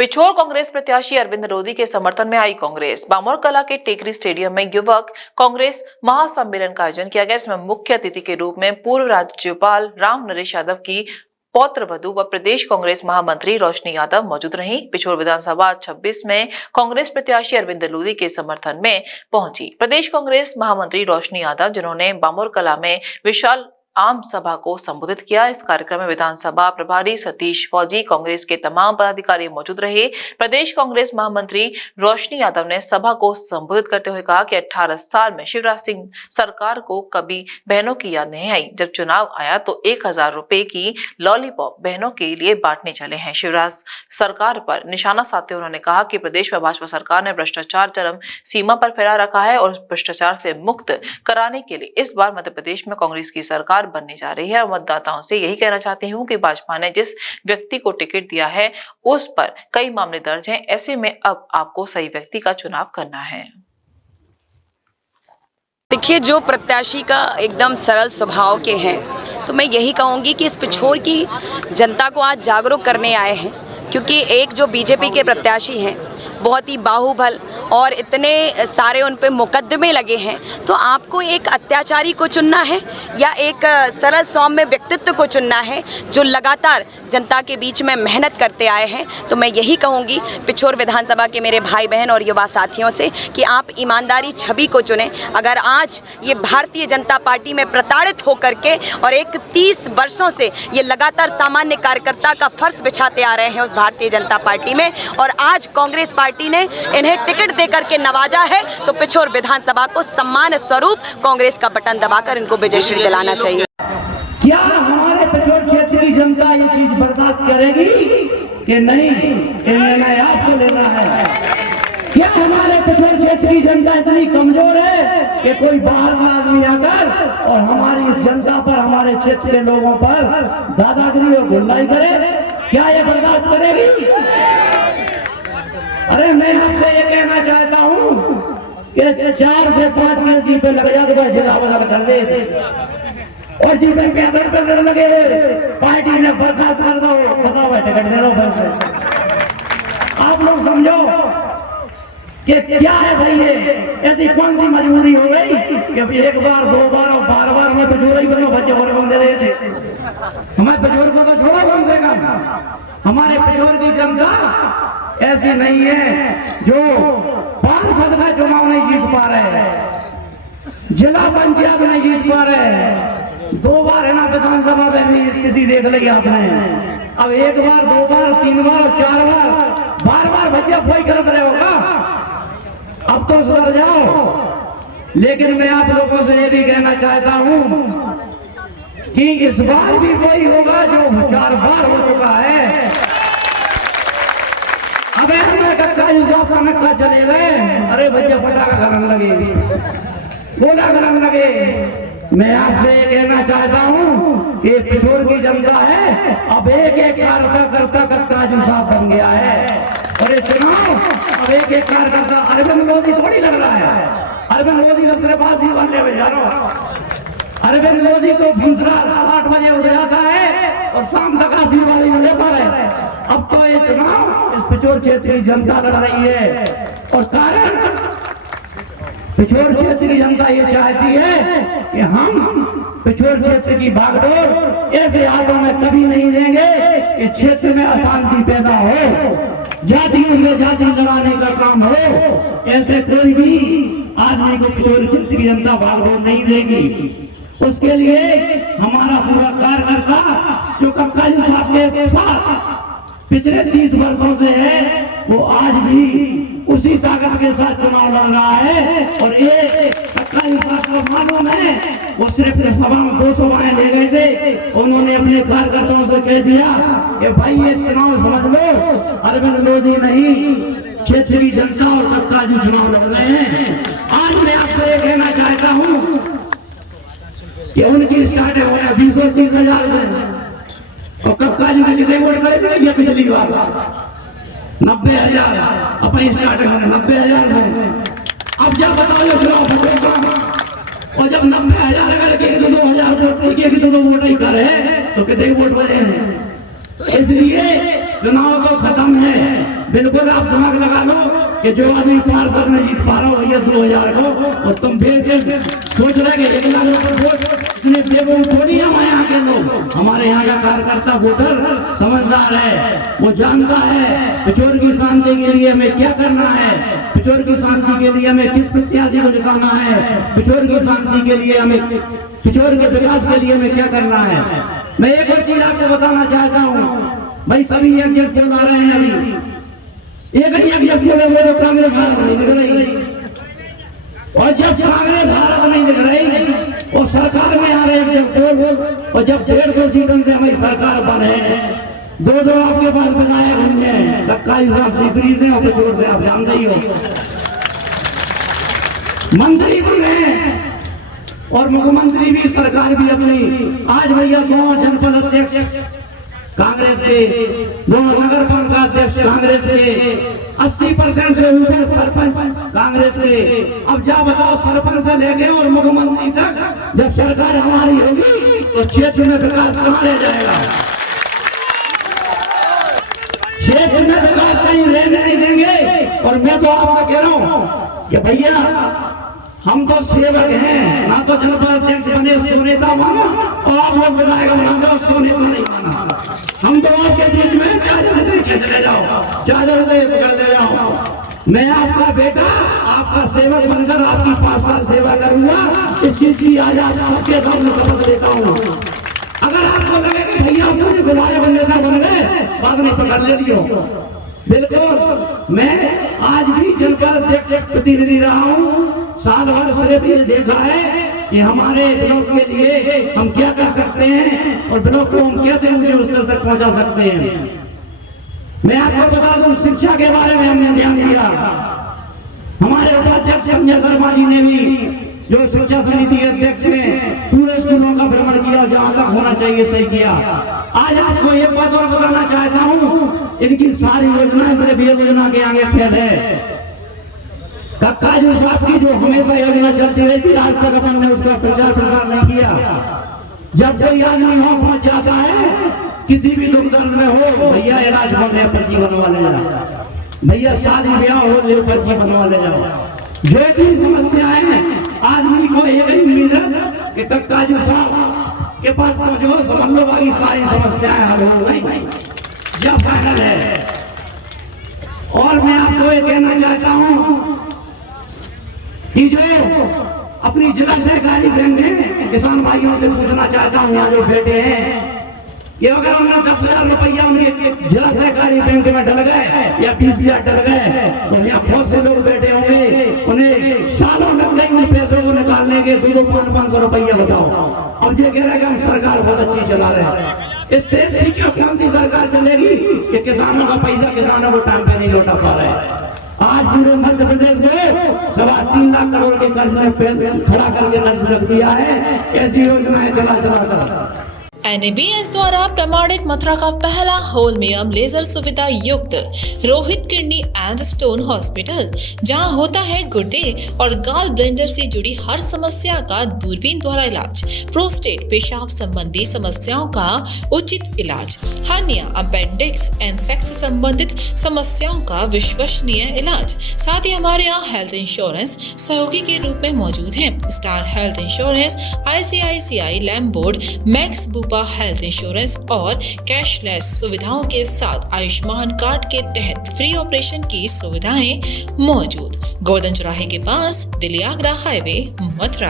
पिछोर कांग्रेस प्रत्याशी अरविंद लोधी के समर्थन में आई कांग्रेस। बामोर कला के टेकरी स्टेडियम में युवक कांग्रेस महासम्मेलन का आयोजन किया गया। इसमें मुख्य अतिथि के रूप में पूर्व राज्यपाल राम नरेश यादव की पौत्र वधू व प्रदेश कांग्रेस महामंत्री रोशनी यादव मौजूद रहीं। पिछोर विधानसभा 26 में कांग्रेस प्रत्याशी अरविंद लोधी के समर्थन में पहुंची प्रदेश कांग्रेस महामंत्री रोशनी यादव, जिन्होंने बामोर कला में विशाल आम सभा को संबोधित किया। इस कार्यक्रम में विधानसभा प्रभारी सतीश फौजी, कांग्रेस के तमाम पदाधिकारी मौजूद रहे। प्रदेश कांग्रेस महामंत्री रोशनी यादव ने सभा को संबोधित करते हुए कहा कि 18 साल में शिवराज सिंह सरकार को कभी बहनों की याद नहीं आई। जब चुनाव आया तो 1000 रुपए की लॉलीपॉप बहनों के लिए बांटने चले हैं। शिवराज सरकार पर निशाना साधते उन्होंने कहा कि प्रदेश में भाजपा सरकार ने भ्रष्टाचार चरम सीमा पर फैला रखा है और भ्रष्टाचार से मुक्त कराने के लिए इस बार मध्य प्रदेश में कांग्रेस की सरकार बनने जा रही है। और मतदाताओं से यही कहना चाहती हूं कि भाजपा ने जिस व्यक्ति को टिकट दिया है उस पर कई मामले दर्ज हैं। ऐसे में अब आपको सही व्यक्ति का चुनाव करना है। देखिए, जो प्रत्याशी का एकदम सरल स्वभाव के हैं, तो मैं यही कहूँगी कि इस पिछोर की जनता को आज जागरूक करने आए हैं, क्योंकि एक जो बीजेपी के प्रत्याशी हैं बहुत ही बाहुबल और इतने सारे उन पे मुकदमे लगे हैं, तो आपको एक अत्याचारी को चुनना है या एक सरल सौम्य व्यक्तित्व को चुनना है जो लगातार जनता के बीच में मेहनत करते आए हैं। तो मैं यही कहूँगी पिछोर विधानसभा के मेरे भाई बहन और युवा साथियों से कि आप ईमानदारी छवि को चुनें। अगर आज ये भारतीय जनता पार्टी में प्रताड़ित होकर के और एक 30 वर्षों से ये लगातार सामान्य कार्यकर्ता का फर्श बिछाते आ रहे हैं उस भारतीय जनता पार्टी में, और आज कांग्रेस पार्टी ने इन्हें टिकट देकर के नवाजा है, तो पिछोर विधानसभा को सम्मान स्वरूप कांग्रेस का बटन दबाकर इनको विजयश्री दिलाना चाहिए। क्या हमारे पिछोर क्षेत्र की जनता ये चीज बर्दाश्त करेगी कि नहीं? निर्णय आपको लेना है। क्या हमारे पिछोर क्षेत्र की जनता इतनी कमजोर है कि कोई बाहर का आदमी आकर और हमारी इस जनता पर, हमारे क्षेत्र के लोगों पर दादागिरी और गुंडाई करे? क्या ये बर्दाश्त करेगी? अरे मैं आपसे ये कहना चाहता हूँ कि 4 से 5 मिनट जी पे लग जाते जिला बदल कर दे और जी पे पैसे पे लगे पार्टी ने बर्खास्त कर दो, बताओ टिकट दे दो फिर से। आप लोग समझो कि क्या है भाई, ये ऐसी कौन सी मजबूरी हो गई कि 1 बार 2 बार और बार मैं पिछोर ही बनो, बच्चे और कम दे रहे थे। हमारे पिछोर को तो छोड़ो कम से कम। हमारे पिछोर की जनता ऐसी नहीं है जो 500 का चुनाव नहीं जीत पा रहे हैं, जिला पंचायत नहीं जीत पा रहे हैं, 2 बार है ना विधानसभा में स्थिति देख ली आपने। अब 1 बार 2 बार 3 बार 4 बार भैया वही करते रहे होगा। अब तो सुधर जाओ। लेकिन मैं आप लोगों से ये भी कहना चाहता हूं कि इस बार भी वही होगा जो 4 बार हो चुका है। अब कनक्का चले गए, अरे भैया पटाखा गरम लगे, गोला गरम लगे। मैं आपसे ये कहना चाहता हूँ कि पिछोर की जनता है, अब एक कार्यकर्ता का ताज साहब बन गया है। और ये चुनाव अब एक कार्यकर्ता अरविंद लोधी थोड़ी लग रहा है। अरविंद लोधी तो सिर्फ बाजी बनने में जा रहा हूँ। अरविंद लोधी तो दूसरा 8 बजे उठ जाता है और शाम तक आधी वाली लेता है। अब तो ये चुनाव इस पिछोर क्षेत्र की जनता लड़ रही है, और कारण पिछोर क्षेत्र की जनता ये चाहती है कि हम पिछोर क्षेत्र की भागदौड़ ऐसे हाथों में कभी नहीं देंगे कि क्षेत्र में अशांति पैदा हो, जातियों में जाति लड़ाने का काम हो। ऐसे कोई भी आदमी को पिछोर क्षेत्र की जनता भागदौड़ नहीं देगी। उसके लिए हमारा पूरा कार्यकर्ता जो कक्का जी साहब के साथ पिछले 30 वर्षों से है, वो आज भी उसी ताकत के साथ चुनाव लड़ रहा है। और ये कक्का जी साहब को मालूम है, वो सिर्फ सभा में 2 सभाएं ले गए थे, उन्होंने अपने कार्यकर्ताओं से कह दिया कि भाई ये चुनाव समझ लो, अरविंद लोधी नहीं क्षेत्र की जनता और कक्का जी चुनाव लड़ रहे हैं। आज मैं आपको ये कहना चाहता हूँ कि उनकी स्टार्टिंग हो रहा 20-30 हजार से, और कक्का जी ने कितने वोट करे थे पिछली बार 90,000, अपनी स्टार्टिंग होने 90,000 में। अब जब बताओ ये चुनाव, और जब 90,000 अगर 2,000 वोट 2 वोट ही करे तो कितने वोट बचे हैं। इसलिए चुनाव तो खत्म है, बिल्कुल आप दिमाग लगा लो कि जो आदमी पार्षद में जीत पा रहा हो भैया 2000 को, और तुम फिर सोच रहे कि 1 लाख रुपए वोट इतने बेवकूफ थोड़ी हम यहाँ के लोग। हमारे यहाँ का कार्यकर्ता वोटर समझदार है, वो जानता है पिछोर की शांति के लिए हमें क्या करना है, पिछोर की शांति के लिए हमें किस प्रत्याशी को जिताना है, पिछोर की शांति के लिए हमें, पिछोर के विकास के लिए हमें क्या करना है। मैं एक और चीज आपको बताना चाहता हूँ भाई, सभी एक पोल आ रहे हैं अभी, एक पोल है वो जो कांग्रेस भारत नहीं दिख रही, और जब कांग्रेस भारत नहीं दिख रही और सरकार में आ रहे हैं पोल, और जब 150 सीटों से हमारी सरकार बने, दो आपके पास विधायक होंगे, धक्का हिसाब से फ्री से और पिछोर से आप जानते ही हो, मंत्री बने और मुख्यमंत्री भी, सरकार भी अपनी। आज भैया दोनों जनपद अध्यक्ष कांग्रेस के, दोनों नगर पालिका अध्यक्ष कांग्रेस के, 80% से ऊपर सरपंच कांग्रेस के। अब जा बताओ, सरपंच से लेके और मुख्यमंत्री तक जब सरकार हमारी होगी तो क्षेत्र में विकास कहाँ रह जाएगा, क्षेत्र में विकास कहीं रहने नहीं देंगे। और मैं तो आपका कह रहा हूँ कि भैया हम तो सेवक हैं, ना तो जनपद अध्यक्ष बने सोनेता मानो और आप लोग विधायक बना दो सोनेता नहीं माना। हम तो आपके बीच में चादर से खींच ले जाओ, चादर से पकड़ ले जाओ। मैं आपका बेटा, आपका सेवक बनकर आपकी 5 साल सेवा करूंगा, इस चीज की आज आपके सामने शपथ देता हूँ। अगर आपको लगे कि भैया मुझे विधायक नेता बन गए, बाद में पकड़ ले लियो, बिल्कुल। मैं आज भी जनपद अध्यक्ष प्रतिनिधि रहा हूँ, साल भर सिर्फ ये देखा है कि हमारे ब्लॉक के लिए हम क्या कर सकते हैं और ब्लॉक को हम कैसे ऊंचे स्तर तक पहुंचा सकते हैं। मैं आपको बता दूं, शिक्षा के बारे में हमने ध्यान दिया। हमारे उपाध्यक्ष संजय शर्मा जी ने भी, जो शिक्षा समिति के अध्यक्ष हैं, पूरे स्कूलों का भ्रमण किया, जहां तक होना चाहिए सही किया। आज आपको एक बात और बताना चाहता हूँ, इनकी सारी योजनाएं मेरे योजना के आगे फेल है। कक्का जो साहब की जो हमेशा योजना चलती रही थी, आज तक अपन ने उसका प्रचार प्रसार नहीं किया। जब कोई आदमी वहां पहुंच जाता है, किसी भी दुख दर्द में हो, भैया इलाज कर ले, पर्ची बनवा ले जाओ, भैया शादी ब्याह हो ले, पर्ची बनवा ले जाओ। जो भी समस्याएं हैं, आदमी को एक ही मिनट कि कक्का जो साहब के पास पहुंचो, समझ लो बाकी सारी समस्याएं हल हो गई, यह फाइनल है। और मैं आपको ये कहना चाहता हूँ कि जो अपनी जिला सहकारी बैंक है, किसान भाइयों से पूछना चाहता हूँ, यहाँ जो बैठे हैं, कि अगर उन्हें 10,000 रुपया उनके जिला सहकारी बैंक में डल गए या 20,000 डल गए, तो यहाँ बहुत से लोग बैठे होंगे, उन्हें सालों लग गई उन पैसों को निकालने के, 200-500 रुपया बताओ। अब ये कह रहे हैं कि हम सरकार बहुत अच्छी चला रहे हैं। इससे क्यों कौन सी सरकार चलेगी कि किसानों का पैसा किसानों को टाइम पे नहीं लौटा पा रहे हैं। आज पूरे मध्य प्रदेश में 3.25 लाख करोड़ के कर्ज में खड़ा करके कर्ज रख दिया है। ऐसी योजनाएं चला कर NABS द्वारा प्रमाणित मथुरा का पहला होलमियम लेजर सुविधा युक्त Rohit kidney and stone hospital, जहां होता है गुर्दे और गाल ब्लेंडर से जुड़ी हर समस्या का दूरबीन द्वारा इलाज, प्रोस्टेट पेशाब संबंधी समस्याओं का उचित इलाज, हर्निया, अपेंडिक्स एंड सेक्स संबंधित समस्याओं का विश्वसनीय इलाज। साथ ही हमारे यहाँ हेल्थ इंश्योरेंस सहयोगी के रूप में मौजूद हैं। Star health insurance, ICICI Lombard, max health insurance और कैशलेस सुविधाओं के साथ आयुष्मान कार्ड के तहत फ्री ऑपरेशन की सुविधाएं मौजूद। गोवर्धन चौराहे के पास, दिल्ली आगरा हाईवे, मथुरा।